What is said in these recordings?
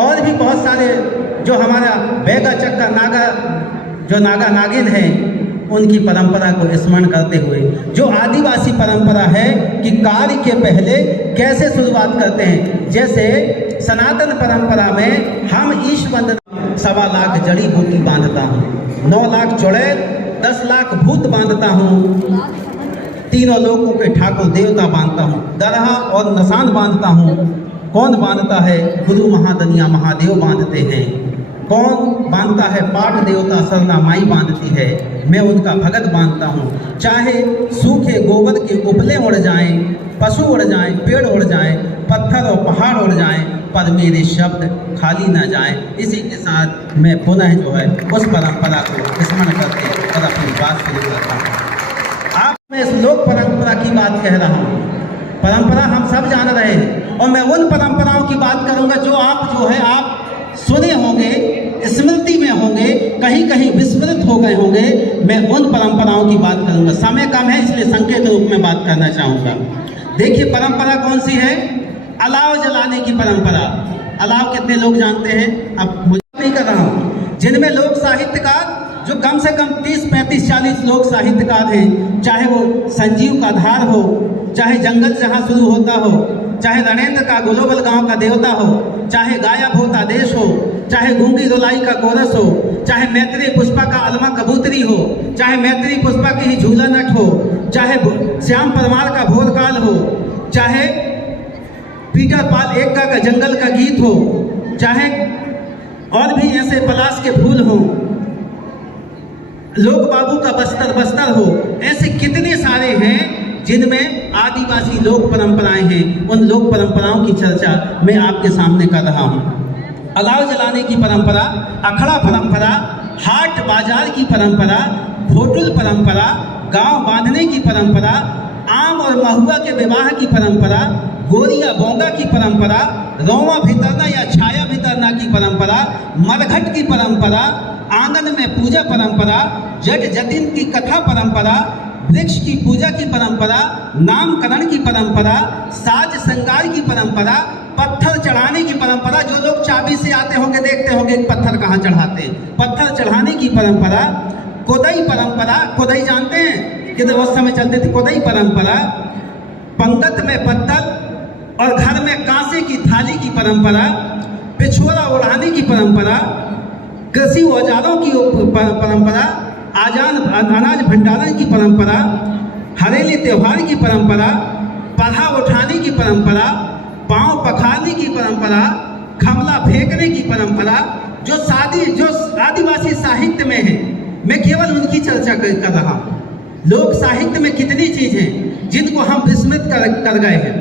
और भी बहुत सारे जो हमारा बैगा चक्का नागा जो नागा नागिन है उनकी परंपरा को स्मरण करते हुए जो आदिवासी परंपरा है कि कार्य के पहले कैसे शुरुआत करते हैं। जैसे सनातन परंपरा में हम ईश वंदना 1.25 लाख जड़ी बूटी बांधता हूँ, 9 लाख चुड़ैल, 10 लाख भूत बांधता हूँ, तीनों लोगों के ठाकुर देवता बांधता हूँ, दरहा और नसान बांधता हूँ। कौन बांधता है? गुरु महादनिया महादेव बांधते हैं। कौन बांधता है? पाठ देवता सरना माई बांधती है। मैं उनका भगत बांधता हूँ। चाहे सूखे गोबर के उपले उड़ जाएं, पशु उड़ जाएं, पेड़ उड़ जाएं, पत्थर और पहाड़ उड़ जाएं, पर मेरे शब्द खाली ना जाएं। इसी के साथ मैं पुनः जो है उस परंपरा को स्मरण करके और अपनी बात शुरू करता हूँ। आप मैं इस लोक परंपरा की बात कह रहा हूँ। परंपरा हम सब जान रहे हैं और मैं उन परंपराओं की बात करूँगा जो आप सुने होंगे, स्मृति में होंगे, कहीं कहीं विस्मृत हो गए होंगे। मैं उन परंपराओं की बात करूंगा। समय कम है इसलिए संकेत रूप में बात करना चाहूँगा। देखिए परंपरा कौन सी है? अलाव जलाने की परंपरा। अलाव कितने लोग जानते हैं? अब मुझे नहीं कर रहा हूँ। जिनमें लोक साहित्यकार जो कम से कम 30, 35, 40 लोक साहित्यकार हैं, चाहे वो संजीव का धार हो, चाहे जंगल जहाँ शुरू होता हो, चाहे रणेंद्र का ग्लोबल गांव का देवता हो, चाहे गायब होता देश हो, चाहे गूंगी रुलाई का कोरस हो, चाहे मैत्री पुष्पा का अलमा कबूतरी हो, चाहे मैत्री पुष्पा की ही झूला नट हो, चाहे श्याम परमार का भोरकाल हो, चाहे पीटर पाल एक्का का जंगल का गीत हो, चाहे और भी ऐसे पलाश के फूल हो, लोक बाबू का बस्तर बस्तर हो। ऐसे कितने सारे हैं जिनमें आदिवासी लोक परंपराएं हैं। उन लोक परंपराओं की चर्चा मैं आपके सामने कर रहा हूँ। अलाव जलाने की परंपरा, अखड़ा परंपरा, हाट बाजार की परंपरा, भोटुल परंपरा, गांव बांधने की परंपरा, आम और महुआ के विवाह की परंपरा, गोरिया बोंगा की परंपरा, रौवा भितरना या छाया भितरना की परंपरा, मरघट की परंपरा, आंगन में पूजा परंपरा, जट जतिन की कथा परंपरा, वृक्ष की पूजा की परंपरा, नामकरण की परंपरा, साज श्रृंगार की परंपरा, पत्थर चढ़ाने की परंपरा। जो लोग चाबी से आते होंगे देखते होंगे पत्थर कहाँ चढ़ाते हैं। पत्थर चढ़ाने की परंपरा, कोदई परंपरा। कोदई जानते हैं कि उस समय चलते थे। कोदई परंपरा, पंगत में पत्थर और घर में कांसे की थाली की परंपरा, पिछोरा उड़ाने की परंपरा, कृषि औजारों की परंपरा, अनाज भंडारण की परंपरा, हरेली त्योहार की परंपरा, पढ़ा उठाने की परंपरा, पांव पखारने की परंपरा, खमला फेंकने की परंपरा। जो आदिवासी साहित्य में है, मैं केवल उनकी चर्चा कर रहा हूँ। लोक साहित्य में कितनी चीजें जिनको हम विस्मृत कर गए हैं।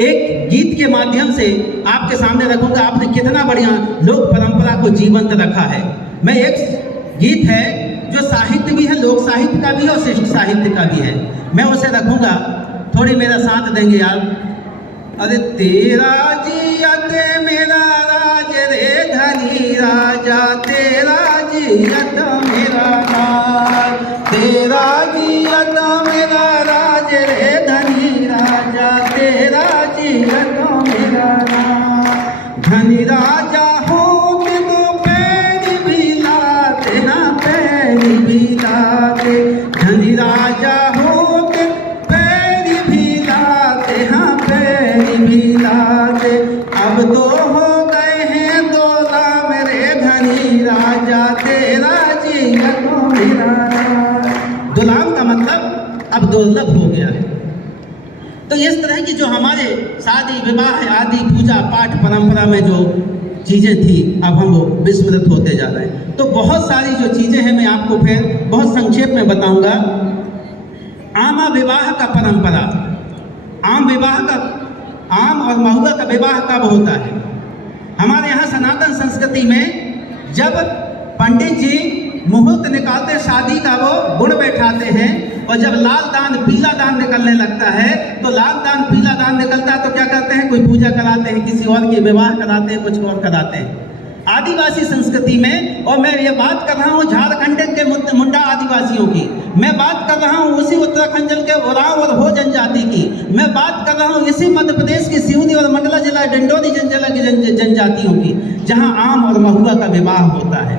एक गीत के माध्यम से आपके सामने रखूंगा। आपने कितना बढ़िया लोक परंपरा को जीवंत रखा है। मैं एक गीत है जो साहित्य भी है, लोक साहित्य का भी है और शिष्ट साहित्य का भी है। मैं उसे रखूंगा, थोड़ी मेरा साथ देंगे आप। अरे तेरा जियत मेरा राज रे धनी राजा, तेरा जियत मेरा राज, तेरा जियत मेरा राज रे धनी राजा, तेरा जियत मेरा राज। धनी राजा हो तो पैर भी लाते, हाँ पैर भी लाते, धनी राजा हो के पैर भी लाते, हाँ पैर भी लाते। अब तो हो गए हैं दौला मेरे धनी राजा, तेरा जियत मेरा राज। दुलाम का मतलब अब दुर्लभ हो गया है। तो इस तरह की जो हमारे शादी विवाह आदि पूजा पाठ परंपरा में जो चीज़ें थी, अब हम वो विस्मृत होते जा रहे हैं। तो बहुत सारी जो चीज़ें हैं मैं आपको फिर बहुत संक्षेप में बताऊंगा। आमा विवाह का परंपरा, आम और महुआ का विवाह कब होता है? हमारे यहाँ सनातन संस्कृति में जब पंडित जी मुहूर्त निकालते शादी का, वो गुण बैठाते हैं, और जब लाल दान पीला दान निकलने लगता है, तो लाल दान पीला दान निकलता है तो क्या करते हैं? कोई पूजा कराते हैं, किसी और की विवाह कराते हैं, कुछ और कराते हैं। आदिवासी संस्कृति में। और मैं ये बात कर रहा हूँ झारखंड के मुंडा आदिवासियों की, मैं बात कर रहा हूँ उसी उत्तराखंड के उरांव और हो जनजाति की, मैं बात कर रहा हूँ इसी मध्य प्रदेश की सिवनी और मंडला जिला डिंडोरी जनजिला की जनजातियों की, जहाँ आम और महुआ का विवाह होता है।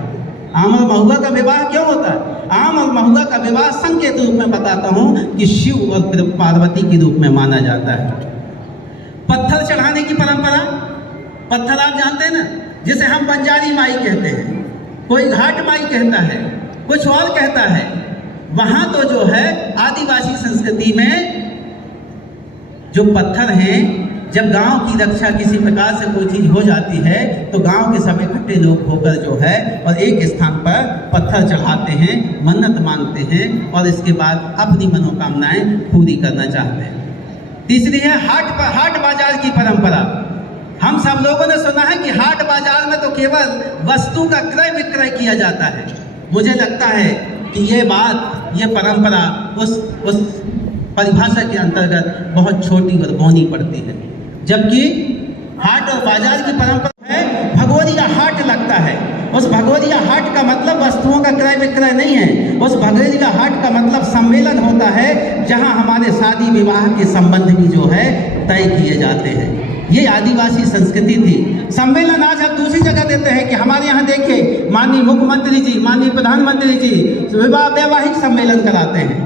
आम और महुआ का विवाह क्यों होता है? आम और महुआ का विवाह संघ के रूप में बताता हूँ कि शिव और पार्वती के रूप में माना जाता है। पत्थर चढ़ाने की परंपरा, पत्थर आप जानते हैं ना, जिसे हम बंजारी माई कहते हैं, कोई घाट माई कहता है, कुछ और कहता है। वहाँ तो जो है आदिवासी संस्कृति में जो पत्थर हैं, जब गांव की रक्षा किसी प्रकार से कोई चीज़ हो जाती है तो गांव के सब इकट्ठे लोग होकर जो है और एक स्थान पर पत्थर चढ़ाते हैं, मन्नत मांगते हैं और इसके बाद अपनी मनोकामनाएं पूरी करना चाहते हैं। तीसरी है हाट बाजार की परंपरा। हम सब लोगों ने सुना है कि हाट बाजार में तो केवल वस्तु का क्रय विक्रय किया जाता है। मुझे लगता है कि ये बात, ये परंपरा उस परिभाषा के अंतर्गत बहुत छोटी और बौनी पड़ती है। जबकि हाट और बाजार की परंपरा है, भगोरिया हाट लगता है। उस भगोरिया हाट का मतलब वस्तुओं का क्रय विक्रय नहीं है। उस भगोरिया हाट का मतलब सम्मेलन होता है, जहां हमारे शादी विवाह के संबंध भी जो है तय किए जाते हैं। ये आदिवासी संस्कृति थी। सम्मेलन आज हम दूसरी जगह देते हैं कि हमारे यहाँ देखिए माननीय मुख्यमंत्री जी, माननीय प्रधानमंत्री जी वैवाहिक सम्मेलन कराते हैं।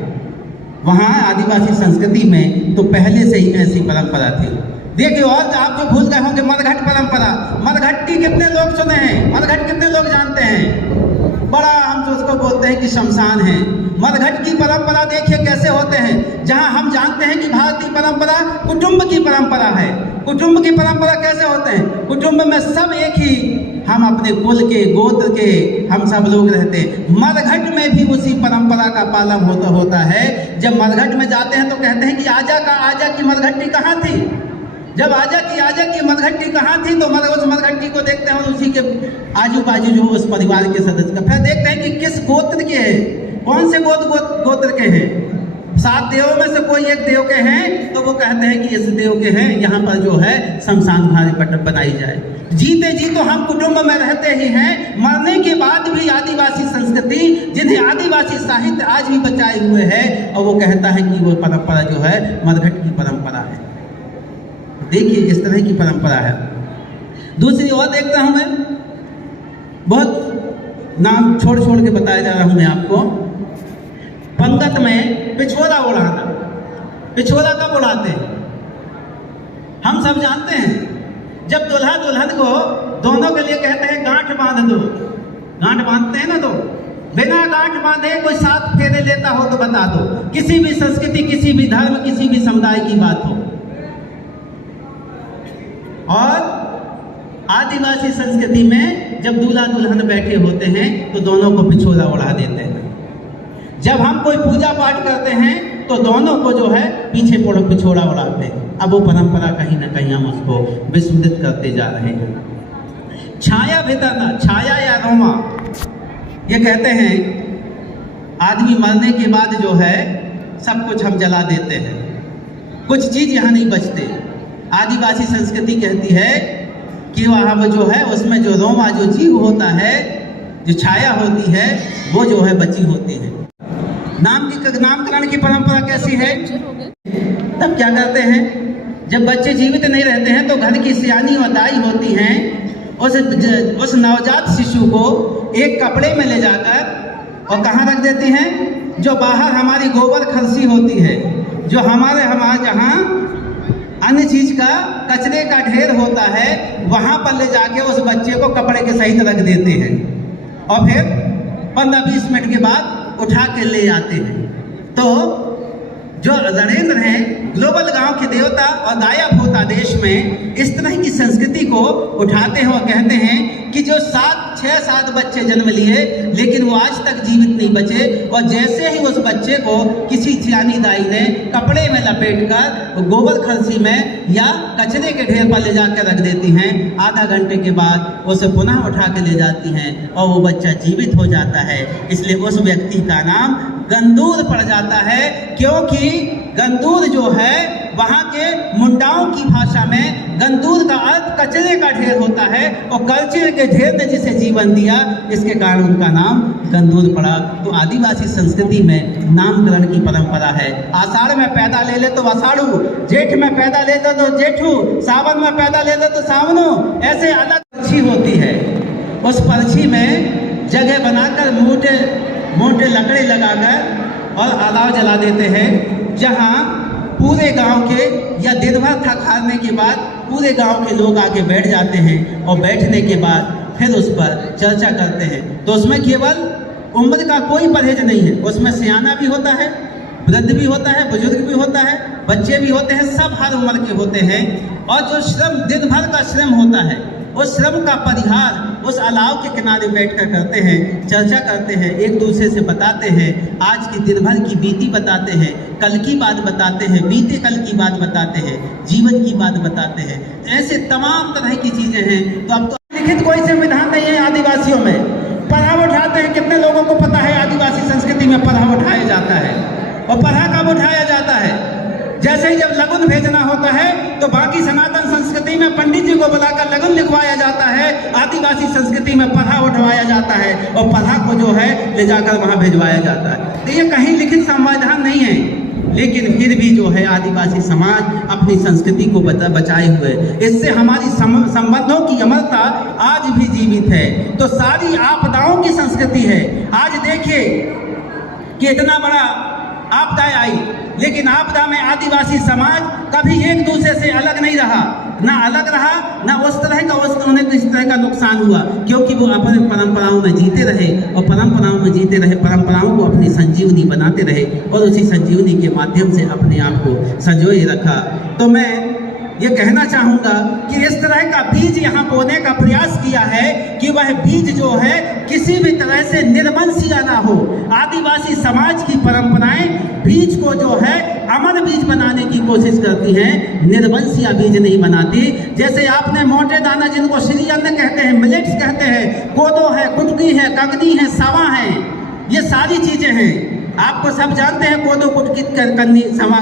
वहाँ आदिवासी संस्कृति में तो पहले से ही ऐसी परंपरा थी। देखिए, और आप जो भूल गए होंगे मरघट परंपरा। मरघट की कितने लोग सुने हैं? मरघट कितने लोग जानते हैं? बड़ा हम तो उसको बोलते हैं कि शमशान है। मरघट की परंपरा देखिए कैसे होते हैं, जहां हम जानते हैं कि भारतीय परंपरा कुटुंब की परंपरा है। कुटुंब की परंपरा कैसे होते हैं? कुटुंब में सब एक ही, हम अपने कुल के, गोत्र के हम सब लोग रहते हैं। मरघट में भी उसी परंपरा का पालन होता है। जब मरघट में जाते हैं तो कहते हैं कि आजा की मरघट्टी कहाँ थी? जब आजा की मरघट्टी कहाँ थी तो उस मरघट्टी को देखते हैं और उसी के आजू बाजू जो उस परिवार के सदस्य का फिर देखते हैं कि किस गोत्र के हैं, कौन से गोत्र के हैं। 7 देवों में से कोई एक देव के हैं तो वो कहते हैं कि इस देव के हैं, यहाँ पर जो है शमशान घाट बनाई जाए। जीते जी तो हम कुटुंब में रहते ही हैं, मरने के बाद भी आदिवासी संस्कृति, जिन्हें आदिवासी साहित्य आज भी बचाए हुए है, और वो कहता है कि वो परंपरा जो है मरघट की परंपरा है। देखिए इस तरह की परंपरा है। दूसरी और देखता हूं मैं, बहुत नाम छोड़ के बताया जा रहा हूं मैं आपको। पंगत में पिछोला उड़ाना। पिछोला कब उड़ाते हैं? हम सब जानते हैं, जब दुल्हा दुल्हन को दोनों के लिए कहते हैं गांठ बांध दो। गांठ बांधते हैं ना, तो बिना गांठ बांधे कोई 7 फेरे लेता हो तो बता दो। किसी भी संस्कृति, किसी भी धर्म, किसी भी समुदाय की बात हो। और आदिवासी संस्कृति में जब दूल्हा दुल्हन बैठे होते हैं तो दोनों को पिछोला उड़ा देते हैं। जब हम कोई पूजा पाठ करते हैं तो दोनों को जो है पीछे पिछोड़ा उड़ाते हैं। अब वो परंपरा कहीं ना कहीं हम उसको विस्मृत करते जा रहे हैं। छाया भितरना, छाया या रोमा, ये कहते हैं आदमी मरने के बाद जो है सब कुछ हम जला देते हैं, कुछ चीज यहाँ नहीं बचते। आदिवासी संस्कृति कहती है कि वहाँ जो है उसमें जो रोमा, जो जीव होता है, जो छाया होती है, वो जो है बची होती है। नामकरण की परंपरा कैसी है? तब क्या करते हैं, जब बच्चे जीवित नहीं रहते हैं तो घर की सियानी और दाई होती हैं, उस नवजात शिशु को एक कपड़े में ले जाकर और कहाँ रख देती हैं? जो बाहर हमारी गोबर खलसी होती है, जो हमारे जहाँ अन्य चीज का कचरे का ढेर होता है, वहां पर ले जाके उस बच्चे को कपड़े के सहित रख देते हैं और फिर 15-20 मिनट के बाद उठा के ले आते हैं। तो जो नरेंद्र हैं, ग्लोबल गांव के देवता और दाया भूता देश में इस तरह की संस्कृति को उठाते हैं और कहते हैं कि जो 6-7 बच्चे जन्म लिए लेकिन वो आज तक जीवित नहीं बचे, और जैसे ही उस बच्चे को किसी सियानी दाई ने कपड़े में लपेटकर गोबर खलसी में या कचरे के ढेर पर ले जाकर रख देती हैं, आधा घंटे के बाद उसे पुनः उठा के ले जाती हैं और वो बच्चा जीवित हो जाता है। इसलिए उस व्यक्ति का नाम गंदूर पड़ जाता है, क्योंकि गंदूर जो है वहाँ के मुंडाओं की भाषा में गंदूर का अर्थ कचरे का ढेर होता है और कचरे के ढेर ने जिसे जीवन दिया, इसके कारण उनका नाम गंदूर पड़ा। तो आदिवासी संस्कृति में नामकरण की परंपरा है। आषाढ़ में पैदा ले ले तो आषाढ़ू, जेठ में पैदा ले लो तो जेठू, सावन में पैदा ले लो तो सावनो, ऐसे अलग पर्ची होती है। उस पर्ची में जगह बनाकर मोटे मोटे लकड़े लगाकर और अलाव जला देते हैं, जहाँ पूरे गांव के या दिन भर थक हारने के बाद पूरे गांव के लोग आके बैठ जाते हैं और बैठने के बाद फिर उस पर चर्चा करते हैं। तो उसमें केवल उम्र का कोई परहेज नहीं है, उसमें सियाना भी होता है, वृद्ध भी होता है, बुजुर्ग भी होता है, बच्चे भी होते हैं, सब हर उम्र के होते हैं। और जो श्रम दिन भर का श्रम होता है, उस श्रम का परिहार उस अलाव के किनारे बैठकर करते हैं, चर्चा करते हैं, एक दूसरे से बताते हैं, आज की दिन भर की बीती बताते हैं, कल की बात बताते हैं, बीते कल की बात बताते हैं, जीवन की बात बताते हैं। ऐसे तमाम तरह की चीज़ें हैं। तो अब तो लिखित कोई संविधान नहीं है आदिवासियों में। पढ़ाव उठाते हैं, कितने लोगों को पता है आदिवासी संस्कृति में पढ़ाव उठाया जाता है? और पढ़ा कब उठाया जाता है? जैसे ही जब लगन भेजना होता है तो बाकी सनातन संस्कृति में पंडित जी को बुलाकर लगन लिखवाया जाता है, आदिवासी संस्कृति में पढ़ा उठवाया जाता है और पढ़ा को जो है ले जाकर वहाँ भिजवाया जाता है। तो ये कहीं लिखित संविधान नहीं है, लेकिन फिर भी जो है आदिवासी समाज अपनी संस्कृति को बचाए हुए, इससे हमारी संबंधों की अमरता आज भी जीवित है। तो सारी आपदाओं की संस्कृति है। आज देखिए कि इतना बड़ा आपदाएं आई, लेकिन आपदा में आदिवासी समाज कभी एक दूसरे से अलग नहीं रहा, ना अलग रहा, ना उस तरह का उन्हें किसी तरह का नुकसान हुआ, क्योंकि वो अपने परंपराओं में जीते रहे और परंपराओं में जीते रहे, परंपराओं को अपनी संजीवनी बनाते रहे और उसी संजीवनी के माध्यम से अपने आप को संजोए रखा। तो मैं ये कहना चाहूँगा कि इस तरह का बीज यहाँ बोने का प्रयास किया है कि वह बीज जो है किसी भी तरह से निर्वंशीय ना हो। आदिवासी समाज की परंपराएं बीज को जो है अमर बीज बनाने की कोशिश करती हैं, निर्वंशीय बीज नहीं बनाती। जैसे आपने मोटे दाना जिनको श्री अन्न कहते हैं, मिलेट्स कहते हैं, कोदो है, कुटकी है, कगनी है, सवा है, ये सारी चीज़ें हैं। आपको सब जानते हैं कोदो, कुटकी, कन्नी, सवा।